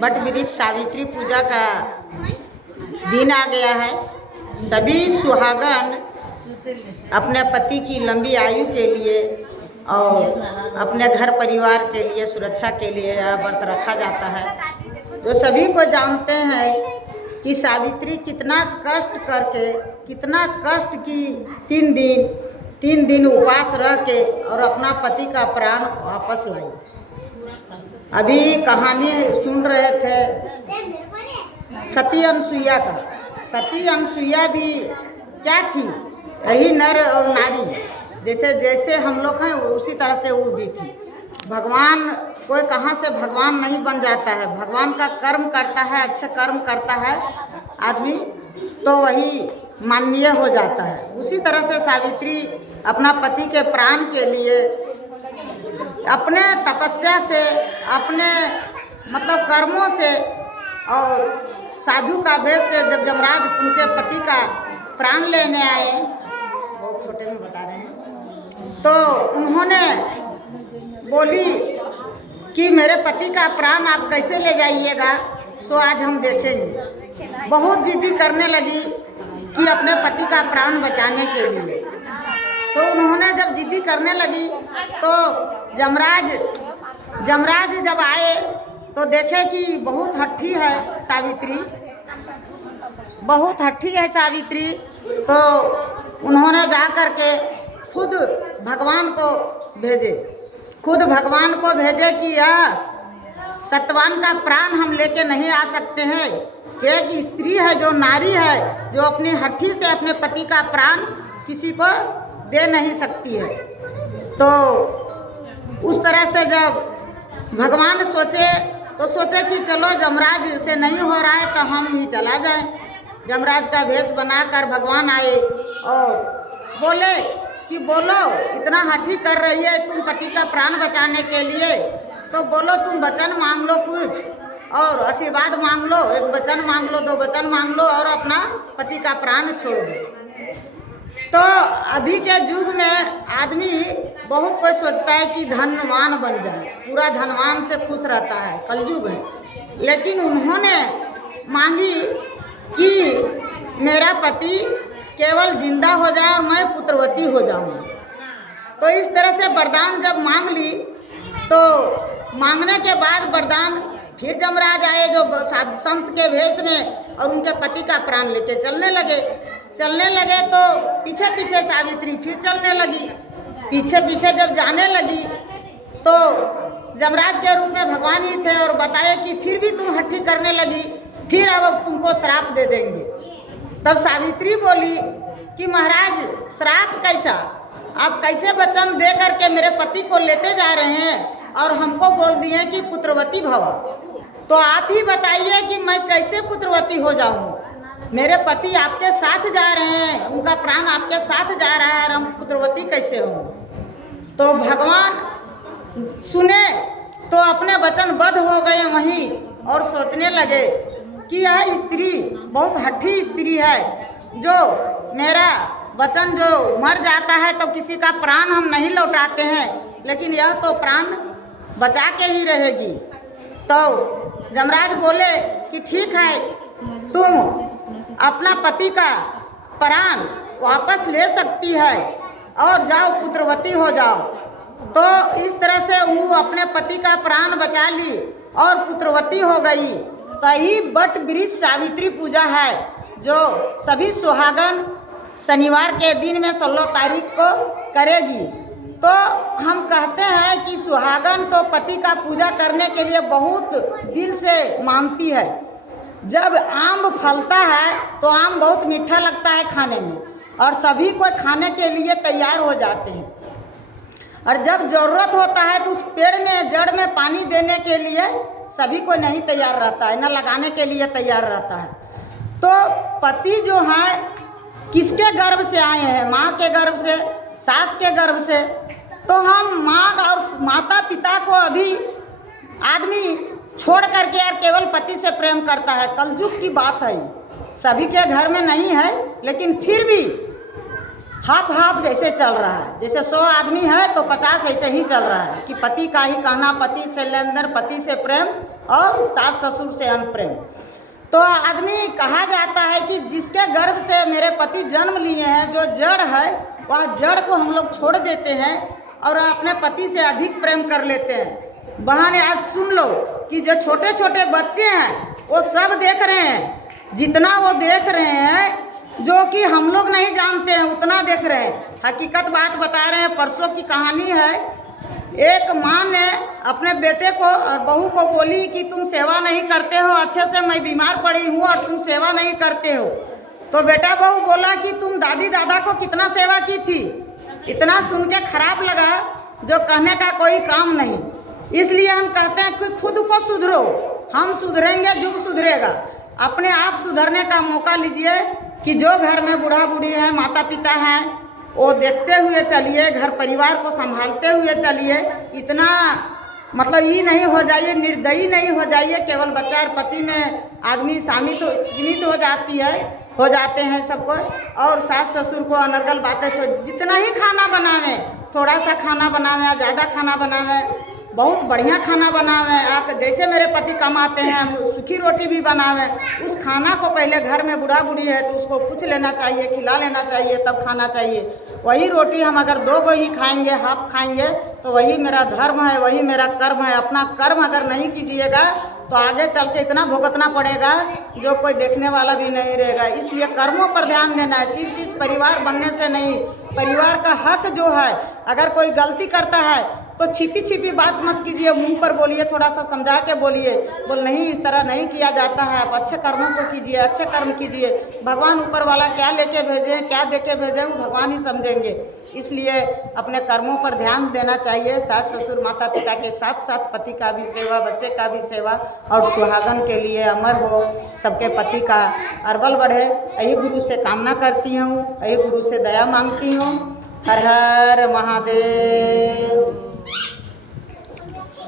But वृक्ष सावित्री पूजा का दिन आ गया है। सभी सुहागन अपने पति की लंबी आयु के लिए और अपने घर परिवार के लिए सुरक्षा के लिए यह व्रत रखा जाता है। जो सभी को जानते हैं कि सावित्री कितना कष्ट करके, कितना कष्ट की 3 दिन उपवास रह के और अपना पति का प्राण वापस लाई। अभी कहानी सुन रहे थे सती अनसुईया का। सती अनसुईया भी क्या थी? यही नर और नारी, जैसे जैसे हम लोग हैं उसी तरह से वो भी थी। भगवान कोई कहाँ से भगवान नहीं बन जाता है। भगवान का कर्म करता है, अच्छे कर्म करता है आदमी तो वही माननीय हो जाता है। उसी तरह से सावित्री अपना पति के प्राण के लिए अपने तपस्या से, अपने मतलब कर्मों से और साधु का वेश से जब यमराज उनके पति का प्राण लेने आए, बहुत छोटे में बता रहे हैं, तो उन्होंने बोली कि मेरे पति का प्राण आप कैसे ले जाइएगा, सो आज हम देखेंगे। बहुत जिद्दी करने लगी कि अपने पति का प्राण बचाने के लिए। तो उन्होंने जब जिद्दी करने लगी तो यमराज जब आए तो देखे कि बहुत हठी है सावित्री, बहुत हठी है सावित्री। तो उन्होंने जा कर के खुद भगवान को भेजे, खुद भगवान को भेजे कि यह सत्यवान का प्राण हम लेके नहीं आ सकते हैं। एक स्त्री है, जो नारी है, जो अपनी हठी से अपने पति का प्राण किसी को दे नहीं सकती है। तो उस तरह से जब भगवान सोचे कि चलो यमराज से नहीं हो रहा है तो हम ही चला जाएं। यमराज का वेश बनाकर भगवान आए और बोले कि बोलो, इतना हठी कर रही है तुम पति का प्राण बचाने के लिए, तो बोलो तुम वचन मांग लो कुछ और आशीर्वाद मांग लो, 1 वचन मांग लो, 2 वचन मांग लो और अपना पति का प्राण छोड़ दो। तो अभी के युग में आदमी बहुत कोई सोचता है कि धनवान बन जाए, पूरा धनवान से खुश रहता है, कलयुग है। लेकिन उन्होंने मांगी कि मेरा पति केवल जिंदा हो जाए और मैं पुत्रवती हो जाऊं। तो इस तरह से वरदान जब मांग ली तो मांगने के बाद वरदान फिर यमराज आए जो संत के वेश में और उनके पति का प्राण लेके चलने लगे तो पीछे पीछे सावित्री फिर चलने लगी। पीछे जब जाने लगी तो यमराज के रूप में भगवान ही थे और बताए कि फिर भी तुम हठी करने लगी, फिर अब तुमको श्राप दे देंगे। तब सावित्री बोली कि महाराज श्राप कैसा, आप कैसे वचन दे करके मेरे पति को लेते जा रहे हैं और हमको बोल दिए कि पुत्रवती भव। तो आप ही बताइए कि मैं कैसे पुत्रवती हो जाऊं। मेरे पति आपके साथ जा रहे हैं, उनका प्राण आपके साथ जा रहा है और हम पुत्रवती कैसे हों। तो भगवान सुने तो अपने वचनबद्ध हो गए वहीं और सोचने लगे कि यह स्त्री बहुत हठी स्त्री है, जो मेरा वचन जो मर जाता है तो किसी का प्राण हम नहीं लौटाते हैं, लेकिन यह तो प्राण बचा के ही रहेगी। तो यमराज बोले कि ठीक है, तुम अपना पति का प्राण वापस ले सकती है और जाओ पुत्रवती हो जाओ। तो इस तरह से वो अपने पति का प्राण बचा ली और पुत्रवती हो गई। तो यही बट वृक्ष सावित्री पूजा है जो सभी सुहागन शनिवार के दिन में 16 तारीख को करेगी। तो हम कहते हैं कि सुहागन तो पति का पूजा करने के लिए बहुत दिल से मानती है। जब आम फलता है तो आम बहुत मीठा लगता है खाने में और सभी को खाने के लिए तैयार हो जाते हैं। और जब ज़रूरत होता है तो उस पेड़ में जड़ में पानी देने के लिए सभी को नहीं तैयार रहता है, न लगाने के लिए तैयार रहता है। तो पति जो हैं किसके गर्भ से आए हैं? माँ के गर्भ से, सास के गर्भ से। तो हम माँ और माता पिता को अभी आदमी छोड़ करके यार केवल पति से प्रेम करता है। कलयुग की बात है, सभी के घर में नहीं है, लेकिन फिर भी हाफ जैसे चल रहा है। जैसे 100 आदमी है तो 50 ऐसे ही चल रहा है कि पति का ही कहना, पति से लेन देन, पति से प्रेम और सास ससुर से अनप्रेम। तो आदमी कहा जाता है कि जिसके गर्भ से मेरे पति जन्म लिए हैं, जो जड़ है वह जड़ को हम लोग छोड़ देते हैं और अपने पति से अधिक प्रेम कर लेते हैं। बहन आज सुन लो कि जो छोटे छोटे बच्चे हैं वो सब देख रहे हैं, जितना वो देख रहे हैं जो कि हम लोग नहीं जानते हैं उतना देख रहे हैं। हकीकत बात बता रहे हैं। परसों की कहानी है, एक माँ ने अपने बेटे को और बहू को बोली कि तुम सेवा नहीं करते हो अच्छे से, मैं बीमार पड़ी हूँ और तुम सेवा नहीं करते हो। तो बेटा बहू बोला कि तुम दादी दादा को कितना सेवा की थी। इतना सुन के खराब लगा जो कहने का कोई काम नहीं। इसलिए हम कहते हैं कि खुद को सुधरो, हम सुधरेंगे युग सुधरेगा। अपने आप सुधरने का मौका लीजिए कि जो घर में बूढ़ा बूढ़ी है, माता पिता हैं, वो देखते हुए चलिए, घर परिवार को संभालते हुए चलिए। इतना मतलब ये नहीं हो जाइए, निर्दयी नहीं हो जाइए, केवल बच्चा और पति में आदमी सीमित हो जाते हैं सबको। और सास ससुर को अनर्गल बातें छोड़, जितना ही खाना बनावे, थोड़ा सा खाना बनावे या ज़्यादा खाना बनावे, बहुत बढ़िया खाना बनावे। आप जैसे मेरे पति कमाते हैं सूखी रोटी भी बनावे, उस खाना को पहले घर में बूढ़ा बूढ़ी है तो उसको पूछ लेना चाहिए, खिला लेना चाहिए, तब खाना चाहिए। वही रोटी हम अगर 2 गो ही खाएंगे, हाफ खाएंगे, तो वही मेरा धर्म है, वही मेरा कर्म है। अपना कर्म अगर नहीं कीजिएगा तो आगे चल के इतना भुगतना पड़ेगा जो कोई देखने वाला भी नहीं रहेगा। इसलिए कर्मों पर ध्यान देना है, सिर्फ परिवार बनने से नहीं। परिवार का हक जो है, अगर कोई गलती करता है तो छिपी छिपी बात मत कीजिए, मुंह पर बोलिए, थोड़ा सा समझा के बोलिए। बोल नहीं, इस तरह नहीं किया जाता है, आप अच्छे कर्मों को कीजिए, अच्छे कर्म कीजिए। भगवान ऊपर वाला क्या लेके भेजे, क्या दे के भेजे, वो भगवान ही समझेंगे। इसलिए अपने कर्मों पर ध्यान देना चाहिए। सास ससुर माता पिता के साथ साथ पति का भी सेवा, बच्चे का भी सेवा, और सुहागन के लिए अमर हो, सबके पति का अरबल बढ़े, यही गुरु से कामना करती हूँ, यही गुरु से दया मांगती हूँ। हर हर महादेव।